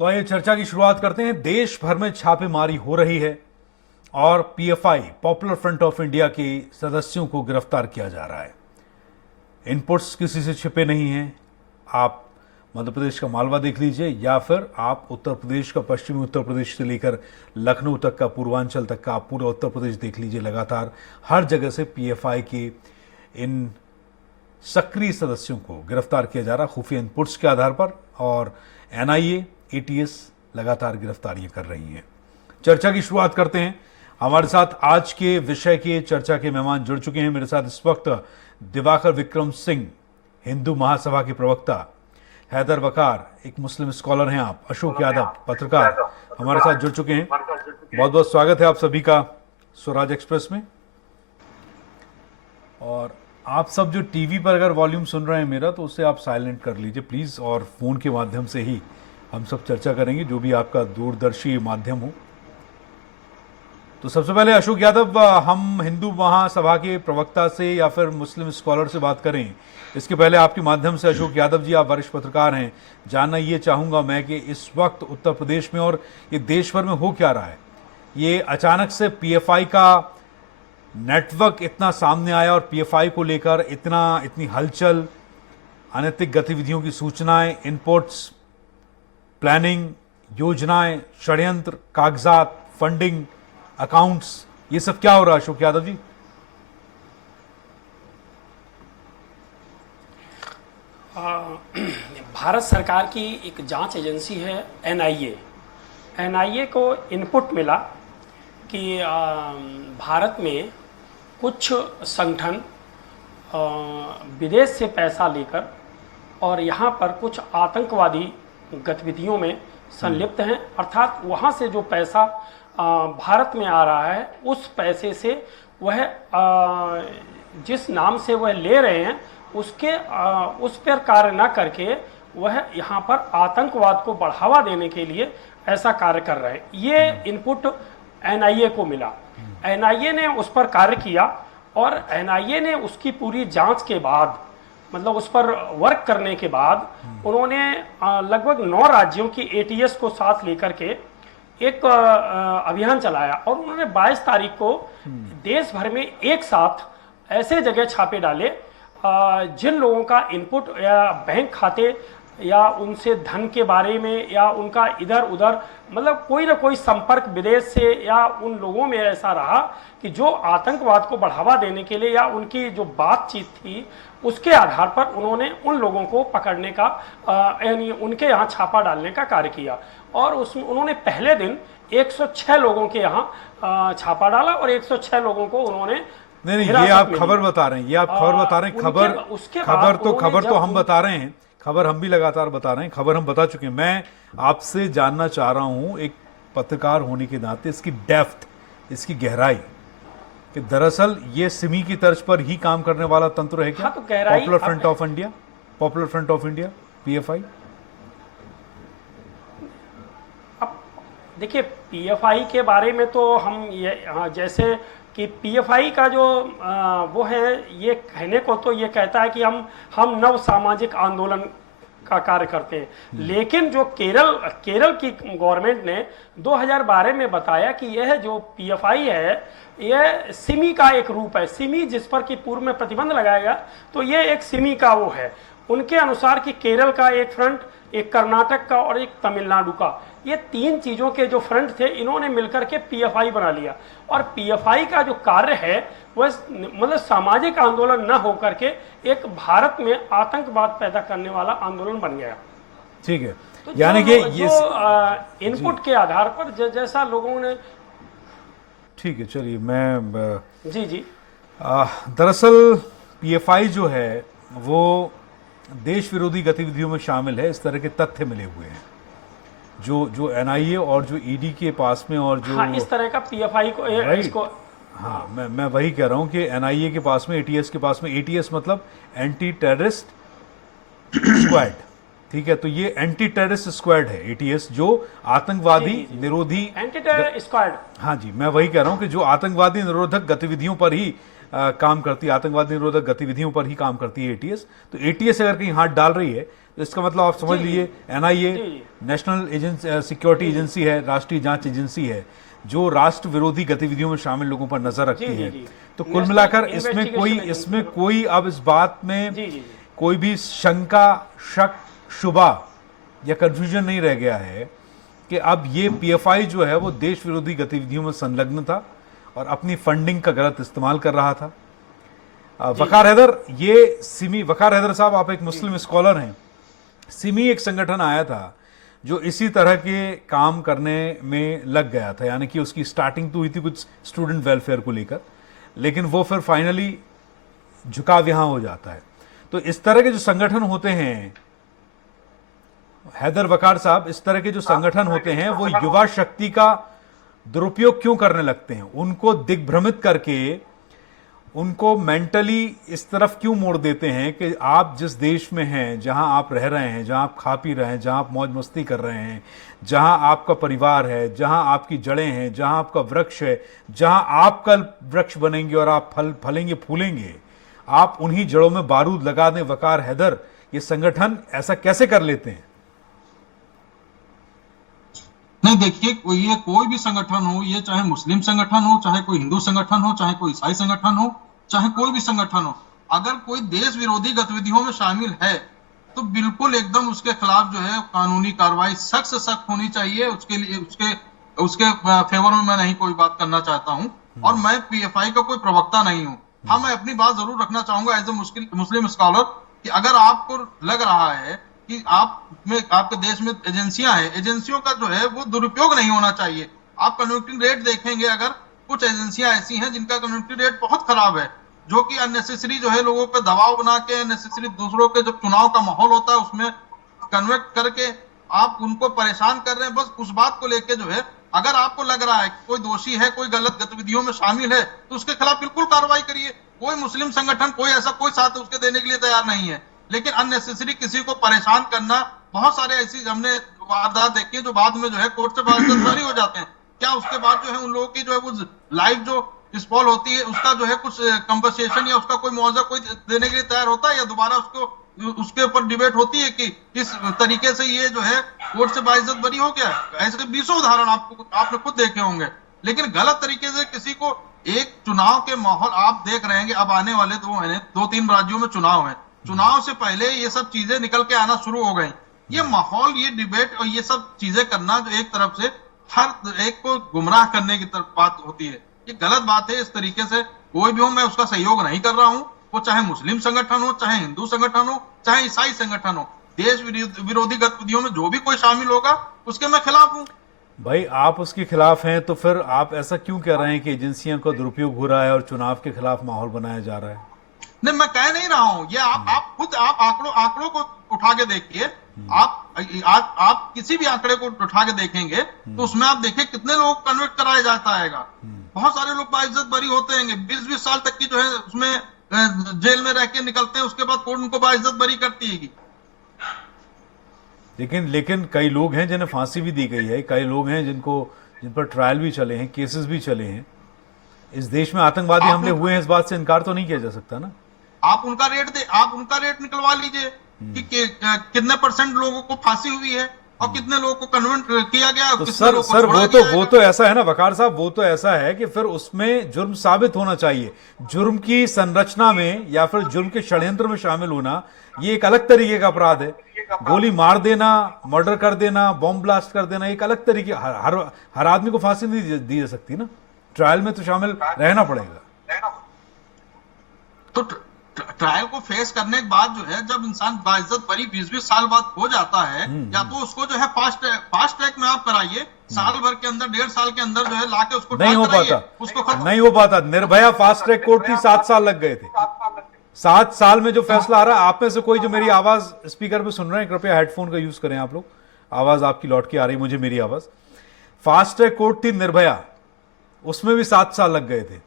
तो आइए चर्चा की शुरुआत करते हैं। देश भर में छापेमारी हो रही है और PFI popular front of India के सदस्यों को गिरफ्तार किया जा रहा है। इनपुट्स किसी से छिपे नहीं हैं। आप मध्य प्रदेश का मालवा देख लीजिए या फिर आप उत्तर प्रदेश का, पश्चिमी उत्तर प्रदेश से लेकर लखनऊ तक का, पूर्वांचल तक का, आप पूरा उत्तर प्रदेश देख लीजिए। लगातार हर जगह से पीएफआई के इन सक्रिय सदस्यों को गिरफ्तार किया जा रहा है खुफिया इनपुट्स के आधार पर, और एनआईए, एटीएस लगातार गिरफ्तारियां कर रही हैं। चर्चा की शुरुआत करते हैं। हमारे साथ आज के विषय के चर्चा के मेहमान जुड़ चुके हैं। मेरे साथ इस वक्त दिवाकर विक्रम सिंह, हिंदू महासभा के प्रवक्ता, हैदर वकार, एक मुस्लिम स्कॉलर हैं आप, अशोक यादव, पत्रकार, हमारे साथ जुड़ चुके हैं। बहुत बहुत स्वागत है आप सभी का स्वराज एक्सप्रेस में। और आप सब जो टीवी पर अगर वॉल्यूम सुन रहे हैं मेरा, तो उसे आप साइलेंट कर लीजिए प्लीज़, और फ़ोन के माध्यम से ही हम सब चर्चा करेंगे, जो भी आपका दूरदर्शी माध्यम हो। तो सबसे पहले अशोक यादव, हम हिंदू महासभा के प्रवक्ता से या फिर मुस्लिम स्कॉलर से बात करें, इसके पहले आपके माध्यम से अशोक यादव जी, आप वरिष्ठ पत्रकार हैं, जानना ये चाहूँगा मैं कि इस वक्त उत्तर प्रदेश में और ये देश भर में हो क्या रहा है। ये अचानक से पीएफआई का नेटवर्क इतना सामने आया और पीएफआई को लेकर इतनी हलचल, अनैतिक गतिविधियों की सूचनाएं, इनपुट्स, प्लानिंग, योजनाएं, षड्यंत्र, कागजात, फंडिंग, अकाउंट्स, ये सब क्या हो रहा है अशोक यादव जी? भारत सरकार की एक जांच एजेंसी है एनआईए। एनआईए को इनपुट मिला कि भारत में कुछ संगठन विदेश से पैसा लेकर और यहाँ पर कुछ आतंकवादी गतिविधियों में संलिप्त हैं। अर्थात वहाँ से जो पैसा भारत में आ रहा है, उस पैसे से वह जिस नाम से वह ले रहे हैं उस पर कार्य न करके वह यहाँ पर आतंकवाद को बढ़ावा देने के लिए ऐसा कार्य कर रहे हैं। ये इनपुट एनआईए को मिला। एनआईए ने उस पर कार्य किया और एनआईए ने उसकी पूरी जांच के बाद, मतलब उस पर वर्क करने के बाद, उन्होंने लगभग 9 राज्यों की एटीएस को साथ लेकर के एक अभियान चलाया और उन्होंने 22 तारीख को देश भर में एक साथ ऐसे जगह छापे डाले जिन लोगों का इनपुट या बैंक खाते या उनसे धन के बारे में या उनका इधर उधर, मतलब कोई ना कोई संपर्क विदेश से या उन लोगों में ऐसा रहा कि जो आतंकवाद को बढ़ावा देने के लिए या उनकी जो बातचीत थी उसके आधार पर उन्होंने उन लोगों को पकड़ने का, यानी उनके यहाँ छापा डालने का कार्य किया। और उसमें उन्होंने पहले दिन 106 लोगों के यहाँ छापा डाला और 106 लोगों को उन्होंने नहीं, ये आप खबर बता रहे हैं, ये आप खबर बता रहे हैं। खबर तो हम बता रहे हैं, खबर हम भी लगातार बता रहे हैं, खबर हम बता चुके हैं। मैं आपसे जानना चाह रहा हूं एक पत्रकार होने के नाते इसकी डेप्थ, इसकी गहराई, कि दरअसल ये सिमी की तर्ज पर ही काम करने वाला तंत्र है क्या? हाँ, तो गहराई popular front of India, popular front of India, PFI. अब देखिए, पीएफआई के बारे में तो हम ये जैसे कि पीएफआई का जो वो है, ये कहने को तो ये कहता है कि हम नव सामाजिक आंदोलन का कार्य करते हैं, लेकिन जो केरल की गवर्नमेंट ने 2012 में बताया कि यह जो पीएफआई है यह सिमी का एक रूप है। सिमी जिस पर कि पूर्व में प्रतिबंध लगाया गया, तो ये एक सिमी का वो है। उनके अनुसार कि केरल का एक फ्रंट, एक कर्नाटक का और एक तमिलनाडु का, ये 3 चीजों के जो फ्रंट थे, इन्होंने मिलकर के पीएफआई बना लिया। और पीएफआई का जो कार्य है वह मतलब सामाजिक आंदोलन न होकर के एक भारत में आतंकवाद पैदा करने वाला आंदोलन बन गया। ठीक है, तो यानी कि ये इनपुट के आधार पर जैसा लोगों ने, ठीक है, चलिए मैं जी दरअसल पीएफआई जो है वो देश विरोधी गतिविधियों में शामिल है, इस तरह के तथ्य मिले हुए हैं जो एनआईए और जो ईडी के पास में, और जो इस तरह का पीएफआई को इसको, हाँ, मैं वही कह रहा हूं कि एनआईए के पास में, एटीएस के पास में, एटीएस मतलब एंटी टेररिस्ट स्क्वाड, ठीक है, तो ये एंटी टेररिस्ट स्क्वाड है एटीएस, जो आतंकवादी निरोधी एंटी टेररिस्ट स्क्वाड, हाँ जी, मैं वही कह रहा हूं कि जो आतंकवादी निरोधक गतिविधियों पर ही काम करती है, आतंकवाद निरोधक गतिविधियों पर ही काम करती है एटीएस। तो एटीएस अगर कहीं हाथ डाल रही है तो इसका मतलब आप समझ लीजिए NIA, national agency, security agency है, राष्ट्रीय जांच एजेंसी है, जो राष्ट्र विरोधी गतिविधियों में शामिल लोगों पर नजर रखती है। तो कुल मिलाकर इसमें कोई अब इस बात में कोई भी शंका, शक, शुबा या कंफ्यूजन नहीं रह गया है कि अब ये पीएफआई जो है वो देश विरोधी गतिविधियों में संलग्न था और अपनी फंडिंग का गलत इस्तेमाल कर रहा था। वकार हैदर, ये सिमी, वकार हैदर साहब आप एक मुस्लिम स्कॉलर हैं, सिमी एक संगठन आया था जो इसी तरह के काम करने में लग गया था, यानी कि उसकी स्टार्टिंग तो हुई थी कुछ स्टूडेंट वेलफेयर को लेकर, लेकिन वो फिर फाइनली झुकाव यहां हो जाता है। तो इस तरह के जो संगठन होते हैं हैदर वकार साहब, इस तरह के जो संगठन होते हैं वो युवा शक्ति का दुरुपयोग क्यों करने लगते हैं? उनको दिग्भ्रमित करके उनको मेंटली इस तरफ क्यों मोड़ देते हैं कि आप जिस देश में हैं, जहां आप रह रहे हैं, जहां आप खा पी रहे हैं, जहां आप मौज मस्ती कर रहे हैं, जहां आपका परिवार है, जहां आपकी जड़ें हैं, जहां आपका वृक्ष है, जहां आप कल वृक्ष बनेंगे और आप फलेंगे फूलेंगे, आप उन्हीं जड़ों में बारूद लगा दें। वकार हैदर, ये संगठन ऐसा कैसे कर लेते हैं? नहीं, देखिए, ये कोई भी संगठन हो, ये चाहे मुस्लिम संगठन हो, चाहे कोई हिंदू संगठन हो, चाहे कोई ईसाई संगठन हो, चाहे कोई भी संगठन हो, अगर कोई देश विरोधी गतिविधियों में शामिल है तो बिल्कुल एकदम उसके खिलाफ जो है कानूनी कार्रवाई सख्त से सख्त होनी चाहिए। उसके लिए उसके फेवर में मैं नहीं कोई बात करना चाहता हूं और मैं पीएफआई का कोई प्रवक्ता नहीं हूं। हाँ, मैं अपनी बात जरूर रखना चाहूंगा एज ए मुस्लिम स्कॉलर कि अगर आपको लग रहा है कि आपके देश में एजेंसियां हैं, एजेंसियों का जो है वो दुरुपयोग नहीं होना चाहिए। आप कन्विक्टिंग रेट देखेंगे, अगर कुछ एजेंसियां ऐसी हैं जिनका कन्विक्टिंग रेट बहुत खराब है, जो कि अननेसेसरी जो है लोगों पे दबाव बना के, अननेसेसरी दूसरों के जब चुनाव का माहौल होता है उसमें कन्वेक्ट करके आप उनको परेशान कर रहे हैं। बस उस बात को लेके जो है, अगर आपको लग रहा है कि कोई दोषी है, कोई गलत गतिविधियों में शामिल है, तो उसके खिलाफ बिल्कुल कार्रवाई करिए। कोई मुस्लिम संगठन कोई ऐसा कोई साथ उसके देने के लिए तैयार नहीं है, लेकिन अननेसेसरी किसी को परेशान करना, बहुत सारे ऐसी हमने वारदात देखी जो बाद में जो है कोर्ट से बाहर हो जाते हैं। क्या उसके बाद जो है उन लोगों की जो है वो लाइफ जो स्पॉल होती है उसका जो है कुछ कंपनसेशन या उसका कोई मुआवजा कोई देने के लिए तैयार होता है, या दोबारा उसके ऊपर डिबेट होती है कि इस तरीके से ये जो है कोर्ट से बाइज्जत बरी हो गया? ऐसे 20 उदाहरण आपने खुद देखे होंगे। लेकिन गलत तरीके से किसी को, एक चुनाव के माहौल आप देख रहे हैं कि अब आने वाले 2-3 राज्यों में चुनाव है, चुनाव से पहले ये सब चीजें निकल के आना शुरू हो गई। ये माहौल, ये डिबेट और ये सब चीजें करना जो एक तरफ से हर एक को गुमराह करने की तरफ बात होती है, ये गलत बात है। इस तरीके से कोई भी हो, मैं उसका सहयोग नहीं कर रहा हूं, वो चाहे मुस्लिम संगठन हो, चाहे हिंदू संगठन हो, चाहे ईसाई संगठन हो। देश विरोधी गतिविधियों में जो भी कोई शामिल होगा उसके मैं खिलाफ हूं। भाई, आप उसके खिलाफ हैं तो फिर आप ऐसा क्यों कह रहे हैं कि एजेंसियों का दुरुपयोग हो रहा है और चुनाव के खिलाफ माहौल बनाया जा रहा है? नहीं, मैं कह नहीं रहा हूं ये। आप खुद आप आंकड़ों को उठा के देखिए। आप किसी भी आंकड़े को उठा के देखेंगे तो उसमें आप देखिए कितने लोग कन्वर्ट कराया जाता है। बहुत सारे लोग बाइज्जत बरी होते हैं, 20-20 साल तक की जो है उसमें जेल में रह के निकलते हैं, उसके बाद कोर्ट उनको बाइज्जत बरी करती है। लेकिन कई लोग हैं जिन्हें फांसी भी दी गई है, कई लोग हैं जिन पर ट्रायल भी चले हैं, केसेस भी चले हैं। इस देश में आतंकवादी हमले हुए हैं, इस बात से इनकार तो नहीं किया जा सकता ना। आप उनका रेट निकलवा लीजिए कि कितने % लोगों को फांसी हुई है और कितने लोगों को कन्वेंट किया गया। तो सर वो तो ऐसा है ना वकार साहब, वो तो ऐसा है कि फिर उसमें जुर्म साबित होना चाहिए। जुर्म की संरचना में या फिर जुर्म के षड्यंत्र में शामिल होना ये एक अलग तरीके का अपराध है। गोली मार देना, मर्डर कर देना, बॉम्ब ब्लास्ट कर देना एक अलग तरीके। हर आदमी को फांसी नहीं दी जा सकती ना, ट्रायल में तो शामिल रहना पड़ेगा। तो ट्रायल को फेस करने के बाद जो है, जब इंसान बाइज्जत बरी 20-20 साल बाद हो जाता है, या तो उसको जो है फास्ट ट्रैक में आप कराइए, साल भर के अंदर, 1.5 साल के अंदर जो है लाके उसको नहीं हो पाता। निर्भया फास्ट ट्रैक कोर्ट थी, 7 साल लग गए थे। 7 साल में जो फैसला आ रहा है, आप में से कोई जो मेरी आवाज स्पीकर पे सुन रहे हैं, कृपया हेडफोन का यूज करें आप लोग। आवाज आपकी लौट के आ रही, मुझे मेरी आवाज। फास्ट ट्रैक कोर्ट थी निर्भया, उसमें भी 7 साल लग गए थे।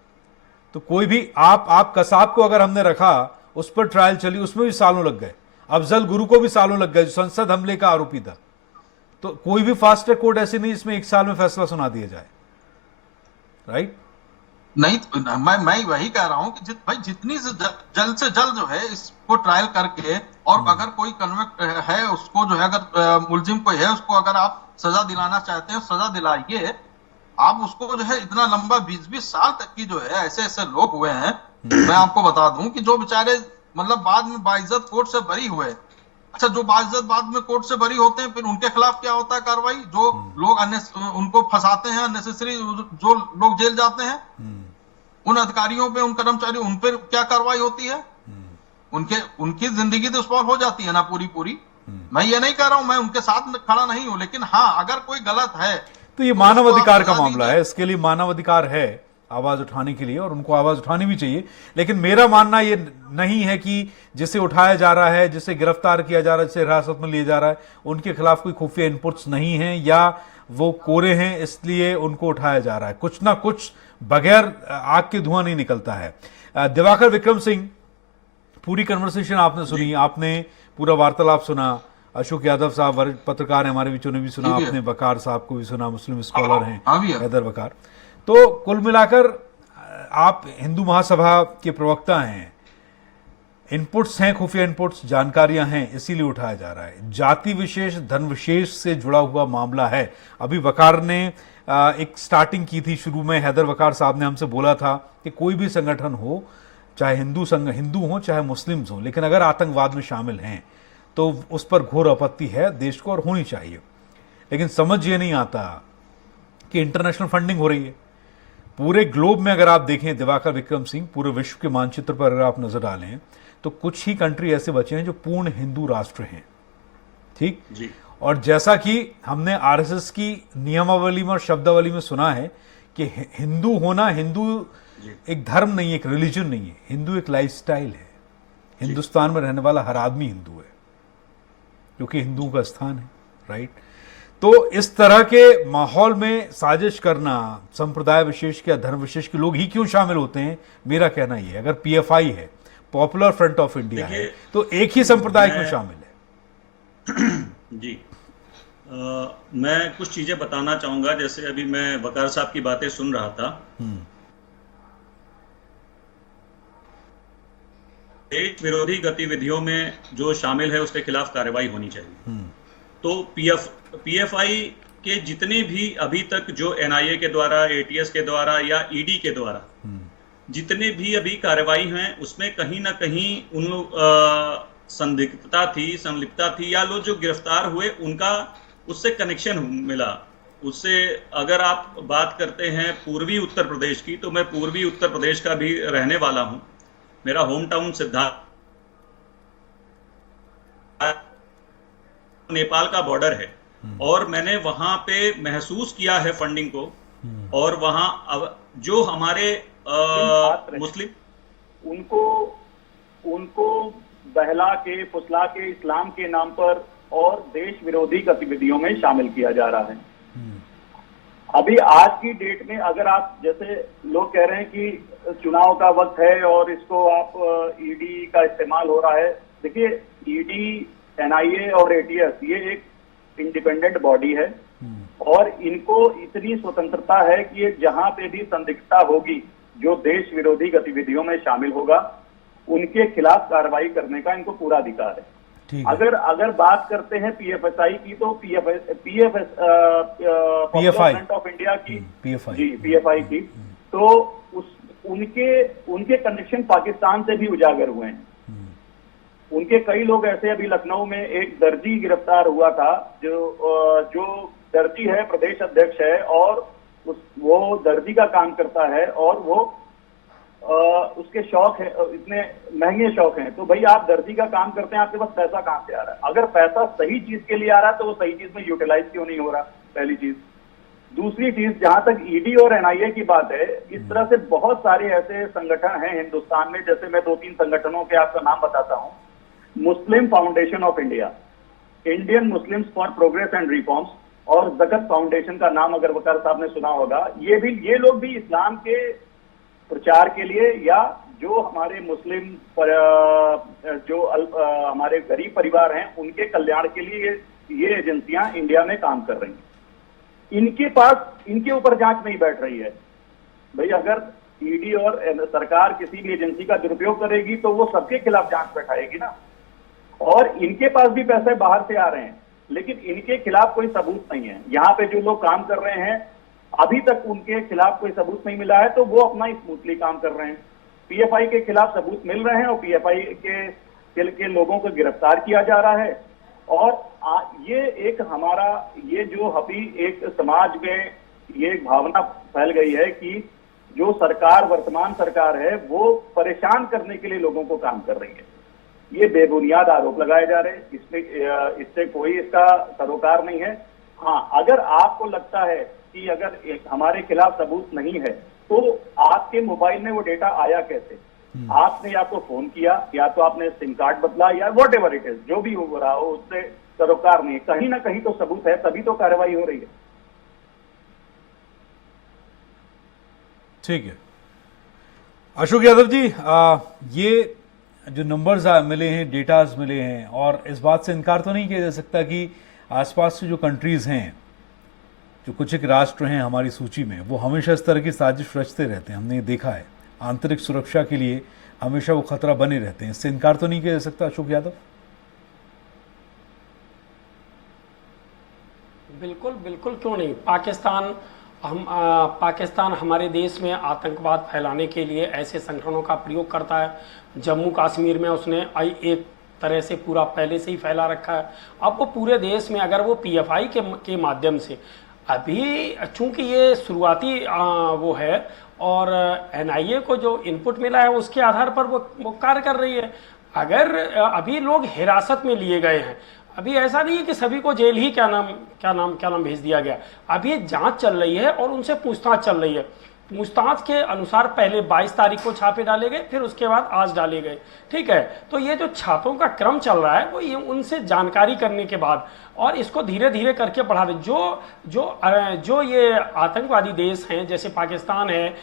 तो कोई भी आप कसाब को अगर हमने रखा, उस पर ट्रायल चली, उसमें भी सालों लग गए। अफजल गुरु को भी सालों लग गए, जो संसद हमले का आरोपी था। तो कोई भी फास्ट ट्रैक कोर्ट ऐसी नहीं जिसमें 1 साल में फैसला सुना दिया जाए, राइट? नहीं मैं वही कह रहा हूँ कि भाई जितनी से जल्द से जल्द जो है इसको ट्रायल करके, और अगर कोई कन्विक्ट है उसको जो है, अगर मुलजिम कोई है उसको अगर आप सजा दिलाना चाहते हैं सजा दिलाइए। आप उसको जो है इतना लंबा 20-20 साल तक की जो है ऐसे ऐसे लोग हुए हैं, मैं आपको बता दूं कि जो बेचारे मतलब बाद में बाइज्जत कोर्ट से बरी हुए। अच्छा, जो बाइज्जत बाद में कोर्ट से बरी होते हैं, फिर उनके खिलाफ क्या होता है कार्रवाई? जो लोग उनको फंसाते हैं अननेसेसरी, जो लोग जेल जाते हैं, उन अधिकारियों पे, उन कर्मचारियों, उन पर क्या कार्रवाई होती है? उनकी जिंदगी तो स्पॉइल हो जाती है ना पूरी पूरी। मैं ये नहीं कह रहा हूं, मैं उनके साथ खड़ा नहीं हूं, लेकिन हाँ, अगर कोई गलत है तो ये मानव अधिकार का मामला है, इसके लिए मानव अधिकार है आवाज उठाने के लिए, और उनको आवाज उठानी भी चाहिए। लेकिन मेरा मानना ये नहीं है कि जिसे उठाया जा रहा है, जिसे गिरफ्तार किया जा रहा है, जिसे हिरासत में लिया जा रहा है, उनके खिलाफ कोई खुफिया इनपुट्स नहीं है या वो कोरे हैं इसलिए उनको उठाया जा रहा है। कुछ ना कुछ बगैर आग के धुआं नहीं निकलता है। दिवाकर विक्रम सिंह, पूरी कन्वर्सेशन आपने सुनी, आपने पूरा वार्तालाप सुना, अशोक यादव साहब वरिष्ठ पत्रकार हैं हमारे बीच, उन्हें भी सुना आपने, बकार साहब को भी सुना, मुस्लिम स्कॉलर हैं हैदर बकार। तो कुल मिलाकर आप हिंदू महासभा के प्रवक्ता हैं, इनपुट्स हैं, खुफिया इनपुट्स, जानकारियां हैं, इसीलिए उठाया जा रहा है। जाति विशेष, धन विशेष से जुड़ा हुआ मामला है। अभी वकार ने एक स्टार्टिंग की थी शुरू में, हैदर वकार साहब ने हमसे बोला था कि कोई भी संगठन हो, चाहे हिंदू हो चाहे मुस्लिम हो, लेकिन अगर आतंकवाद में शामिल हैं तो उस पर घोर आपत्ति है देश को और होनी चाहिए। लेकिन समझ ये नहीं आता कि इंटरनेशनल फंडिंग हो रही है पूरे ग्लोब में। अगर आप देखें दिवाकर विक्रम सिंह, पूरे विश्व के मानचित्र पर अगर आप नजर डालें तो कुछ ही कंट्री ऐसे बचे हैं जो पूर्ण हिंदू राष्ट्र हैं, ठीक जी। और जैसा कि हमने आरएसएस की नियमावली में और शब्दावली में सुना है कि हिंदू होना, हिंदू एक धर्म नहीं, एक रिलीजन नहीं है, हिंदू एक लाइफस्टाइल है। हिंदुस्तान में रहने वाला हर आदमी हिंदू है, क्योंकि हिंदुओं का स्थान है, राइट। तो इस तरह के माहौल में साजिश करना, संप्रदाय विशेष के या धर्म विशेष के लोग ही क्यों शामिल होते हैं, मेरा कहना यह है। अगर पीएफआई है, पॉपुलर फ्रंट ऑफ इंडिया है, तो एक ही संप्रदाय क्यों शामिल है? जी, मैं कुछ चीजें बताना चाहूंगा। जैसे अभी मैं वकार साहब की बातें सुन रहा था, देश विरोधी गतिविधियों में जो शामिल है उसके खिलाफ कार्रवाई होनी चाहिए। तो पीएफआई के जितने भी अभी तक जो एनआईए के द्वारा, एटीएस के द्वारा या ईडी के द्वारा जितने भी अभी कार्रवाई हैं, उसमें कहीं ना कहीं उन संदिग्धता थी, संलिप्तता थी, या लोग जो गिरफ्तार हुए उनका उससे कनेक्शन मिला। उससे अगर आप बात करते हैं पूर्वी उत्तर प्रदेश की, तो मैं पूर्वी उत्तर प्रदेश का भी रहने वाला हूं। मेरा होम टाउन सिद्धार्थ नेपाल का बॉर्डर है, और मैंने वहां पे महसूस किया है फंडिंग को। और वहां अब जो हमारे मुस्लिम, उनको बहला के, फुसला के, इस्लाम के नाम पर और देश विरोधी गतिविधियों में शामिल किया जा रहा है। अभी आज की डेट में अगर आप, जैसे लोग कह रहे हैं कि चुनाव का वक्त है और इसको आप ईडी का इस्तेमाल हो रहा है। देखिए, ईडी, एनआईए और एटीएस ये एक इंडिपेंडेंट बॉडी है, और इनको इतनी स्वतंत्रता है कि ये जहां पे भी संदिग्धता होगी, जो देश विरोधी गतिविधियों में शामिल होगा, उनके खिलाफ कार्रवाई करने का इनको पूरा अधिकार है। अगर बात करते हैं पीएफएसआई की, तो पीएफआई फ्रंट ऑफ इंडिया की, पीएफआई की, तो उनके कनेक्शन पाकिस्तान से भी उजागर हुए हैं। उनके कई लोग ऐसे, अभी लखनऊ में एक दर्जी गिरफ्तार हुआ था, जो दर्जी है, प्रदेश अध्यक्ष है, और वो दर्जी का काम करता है, और वो उसके शौक है, इतने महंगे शौक हैं। तो भाई, आप दर्जी का काम करते हैं, आपके पास पैसा कहां से आ रहा है? अगर पैसा सही चीज के लिए आ रहा है तो वो सही चीज में यूटिलाइज क्यों नहीं हो रहा? पहली चीज। दूसरी चीज, जहां तक ईडी और एनआईए की बात है, इस तरह से बहुत सारे ऐसे संगठन हैं हिंदुस्तान में। जैसे मैं 2-3 संगठनों के आपका नाम बताता हूं। Muslim foundation of India, Indian Muslims for progress and reforms, और जगत फाउंडेशन का नाम अगर वकार साहब ने सुना होगा। ये लोग भी इस्लाम के प्रचार के लिए, या जो हमारे मुस्लिम हमारे गरीब परिवार हैं, उनके कल्याण के लिए ये एजेंसियां इंडिया में काम कर रही हैं। इनके ऊपर जांच नहीं बैठ रही है। भाई, अगर ईडी और सरकार किसी भी एजेंसी का दुरुपयोग करेगी तो वो सबके खिलाफ जांच बैठाएगी ना। और इनके पास भी पैसे बाहर से आ रहे हैं, लेकिन इनके खिलाफ कोई सबूत नहीं है। यहाँ पे जो लोग काम कर रहे हैं अभी तक उनके खिलाफ कोई सबूत नहीं मिला है, तो वो अपना ही स्मूथली काम कर रहे हैं। पीएफआई के खिलाफ सबूत मिल रहे हैं और पीएफआई के लोगों को गिरफ्तार किया जा रहा है। और ये एक हमारा ये जो अभी एक समाज में ये एक भावना फैल गई है कि जो सरकार वर्तमान सरकार है वो परेशान करने के लिए लोगों को काम कर रही है। ये बेबुनियाद आरोप लगाए जा रहे हैं, इससे कोई इसका सरोकार नहीं है। हाँ, अगर आपको लगता है कि अगर हमारे खिलाफ सबूत नहीं है तो आपके मोबाइल में वो डेटा आया कैसे? आपने या तो फोन किया या तो आपने सिम कार्ड बदला या वॉट एवर इट इज, जो भी हो रहा हो उससे सरोकार नहीं है। कहीं ना कहीं तो सबूत है, तभी तो कार्रवाई हो रही है। ठीक है अशोक यादव जी, ये जो नंबर्स मिले हैं, डेटाज मिले हैं, और इस बात से इनकार तो नहीं किया जा सकता कि आसपास से जो कंट्रीज हैं, जो कुछ एक राष्ट्र हैं हमारी सूची में, वो हमेशा इस तरह की साजिश रचते रहते हैं। हमने ये देखा है, आंतरिक सुरक्षा के लिए हमेशा वो खतरा बने रहते हैं। इससे इनकार तो नहीं किया जा सकता अशोक यादव? बिल्कुल बिल्कुल, क्यों नहीं। पाकिस्तान हमारे देश में आतंकवाद फैलाने के लिए ऐसे संगठनों का प्रयोग करता है। जम्मू कश्मीर में उसने एक तरह से पूरा पहले से ही फैला रखा है। अब वो पूरे देश में अगर वो पीएफआई के माध्यम से, अभी चूंकि ये शुरुआती वो है और एनआईए को जो इनपुट मिला है उसके आधार पर वो कार्य कर रही है। अगर अभी लोग हिरासत में लिए गए हैं, अभी ऐसा नहीं है कि सभी को जेल ही क्या नाम भेज दिया गया। अभी जांच चल रही है और उनसे पूछताछ चल रही है। पूछताछ के अनुसार पहले 22 तारीख को छापे डाले गए, फिर उसके बाद आज डाले गए। ठीक है, तो ये जो छापों का क्रम चल रहा है वो ये उनसे जानकारी करने के बाद और इसको धीरे धीरे करके बढ़ा दे। जो ये आतंकवादी देश हैं जैसे पाकिस्तान है,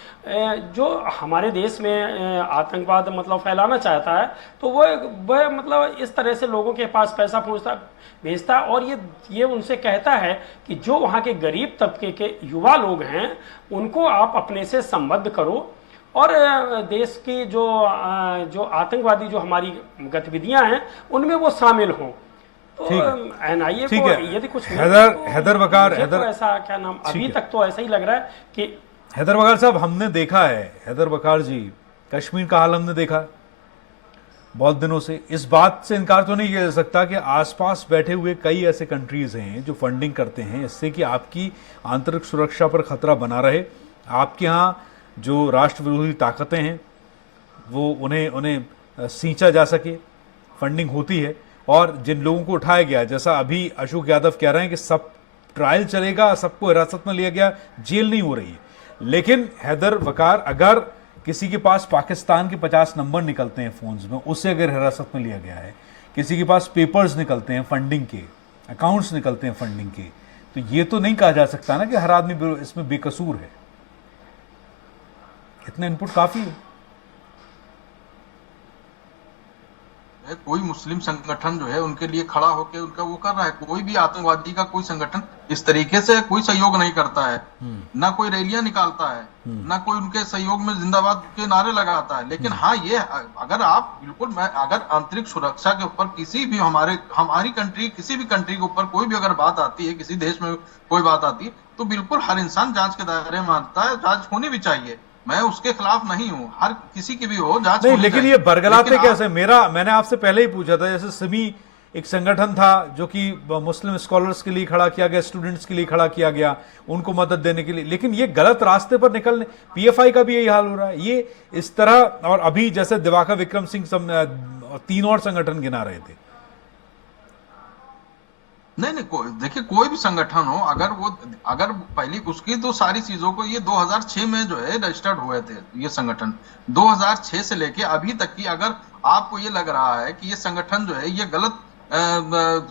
जो हमारे देश में आतंकवाद मतलब फैलाना चाहता है, तो वह मतलब इस तरह से लोगों के पास पैसा भेजता है और ये उनसे कहता है कि जो वहाँ के गरीब तबके के युवा लोग हैं उनको आप अपने से संबद्ध करो और देश की जो आतंकवादी जो हमारी गतिविधियां हैं उनमें वो शामिल हों। तो एनआईए को यदि कुछ हैदर वकार ऐसा क्या नाम अभी तक तो ऐसा ही लग रहा है कि हैदर वकार साहब, हमने देखा है, हैदर वकार जी, कश्मीर का हाल हमने देखा बहुत दिनों से। इस बात से इनकार तो नहीं किया जा सकता कि आसपास बैठे हुए कई ऐसे कंट्रीज हैं जो फंडिंग करते हैं इससे कि आपकी आंतरिक सुरक्षा पर खतरा बना रहे। आपके यहाँ जो राष्ट्र विरोधी ताकतें हैं वो उन्हें सींचा जा सके, फंडिंग होती है। और जिन लोगों को उठाया गया, जैसा अभी अशोक यादव कह रहे हैं कि सब ट्रायल चलेगा, सबको हिरासत में लिया गया, जेल नहीं हो रही है। लेकिन हैदर वकार, अगर किसी के पास पाकिस्तान के 50 नंबर निकलते हैं फोन्स में, उससे अगर हिरासत में लिया गया है, किसी के पास पेपर्स निकलते हैं फंडिंग के, अकाउंट्स निकलते हैं फंडिंग के, तो ये तो नहीं कहा जा सकता ना कि हर आदमी इसमें बेकसूर है। इतना इनपुट काफी है। कोई मुस्लिम संगठन जो है उनके लिए खड़ा होकर उनका वो कर रहा है। कोई भी आतंकवादी का कोई संगठन इस तरीके से कोई सहयोग नहीं करता है, ना कोई रैलियां निकालता है, ना कोई उनके सहयोग में जिंदाबाद के नारे लगाता है। लेकिन हाँ, ये अगर आप बिल्कुल, अगर आंतरिक सुरक्षा के ऊपर किसी भी हमारी कंट्री, किसी भी कंट्री के ऊपर कोई भी अगर बात आती है, किसी देश में कोई बात आती है, तो बिल्कुल हर इंसान जांच के दायरे में आता है। जांच होनी भी चाहिए, मैं उसके खिलाफ नहीं हूं, हर किसी की भी हो जांच नहीं। लेकिन ये बरगलाते कैसे? मैंने आपसे पहले ही पूछा था, जैसे सिमी एक संगठन था जो कि मुस्लिम स्कॉलर्स के लिए खड़ा किया गया, स्टूडेंट्स के लिए खड़ा किया गया, उनको मदद देने के लिए, लेकिन ये गलत रास्ते पर निकलने, पीएफआई का भी यही हाल हो रहा है। ये इस तरह, और अभी जैसे दिवाकर विक्रम सिंह 3 और संगठन गिना रहे थे। नहीं, देखिए कोई भी संगठन हो, अगर पहली उसकी तो सारी चीजों को, ये 2006 में जो है रजिस्टर्ड हुए थे ये संगठन, 2006 से लेके अभी तक की, अगर आपको ये लग रहा है कि ये संगठन जो है ये गलत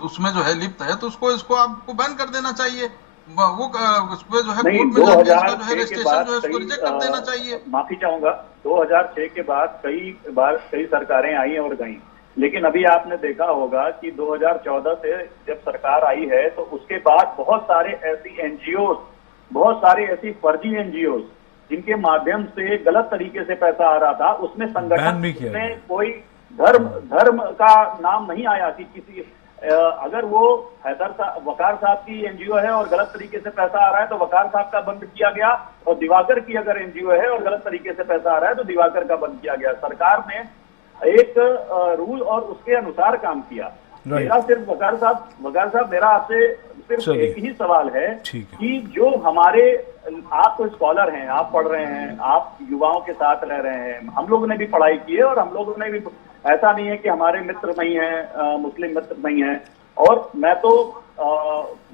उसमें जो है लिप्त है, तो इसको आपको बैन कर देना चाहिए। वो उस पे जो है कोर्ट में जाके इसका जो है रजिस्ट्रेशन जो है उसको रिजेक्ट कर देना चाहिए। माफी चाहूंगा, 2006 के बाद कई सरकारें आई और गई, लेकिन अभी आपने देखा होगा कि 2014 से जब सरकार आई है तो उसके बाद बहुत सारे ऐसी एनजीओ, बहुत सारे ऐसी फर्जी एनजीओ जिनके माध्यम से गलत तरीके से पैसा आ रहा था, उसमें बैन संगठन भी किया में गया। कोई धर्म का नाम नहीं आया कि किसी अगर वो वकार साहब की एनजीओ है और गलत तरीके से पैसा आ रहा है तो वकार साहब का बंद किया गया, और दिवाकर की अगर एनजीओ है और गलत तरीके से पैसा आ रहा है तो दिवाकर का बंद किया गया। सरकार ने एक रूल और उसके अनुसार काम किया। मेरा सिर्फ वकार साहब मेरा आपसे सिर्फ एक ही सवाल है कि जो हमारे, आप तो स्कॉलर हैं, आप पढ़ रहे हैं, आप युवाओं के साथ रह रहे हैं, हम लोगों ने भी पढ़ाई की है और हम लोगों ने भी, ऐसा नहीं है कि हमारे मित्र नहीं है, मुस्लिम मित्र नहीं है, और मैं तो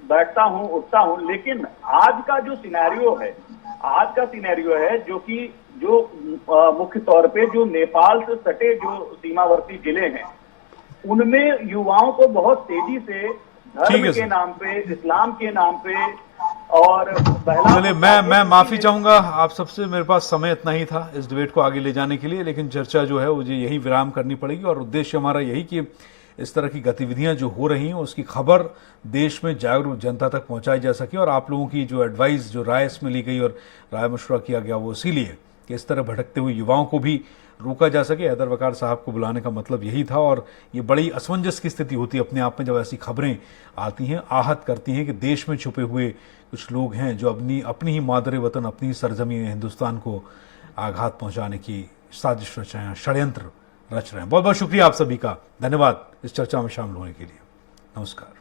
बैठता हूं, उठता हूं, लेकिन आज का जो सिनेरियो है जो मुख्य तौर पे जो नेपाल से सटे जो सीमावर्ती जिले हैं, उनमें युवाओं को बहुत तेजी से धर्म के नाम पे, इस्लाम के नाम पे और चलिए, मैं माफी चाहूंगा आप सबसे, मेरे पास समय इतना ही था इस डिबेट को आगे ले जाने के लिए, लेकिन चर्चा जो है मुझे यही विराम करनी पड़ेगी और उद्देश्य हमारा यही कि इस तरह की गतिविधियां जो हो रही हैं उसकी खबर देश में जागरूक जनता तक पहुंचाई जा सके, और आप लोगों की जो एडवाइस, जो राय इसमें ली गई और राय मशवरा किया गया वो इसीलिए कि इस तरह भटकते हुए युवाओं को भी रोका जा सके। हैदर वकार साहब को बुलाने का मतलब यही था, और ये बड़ी असमंजस की स्थिति होती है अपने आप में जब ऐसी खबरें आती हैं, आहत करती हैं कि देश में छुपे हुए कुछ लोग हैं जो अपनी ही मादरे वतन, अपनी ही सरजमीन हिंदुस्तान को आघात पहुंचाने की साजिश रच रहे हैं, षड्यंत्र रच रहे हैं। बहुत बहुत शुक्रिया आप सभी का, धन्यवाद इस चर्चा में शामिल होने के लिए। नमस्कार।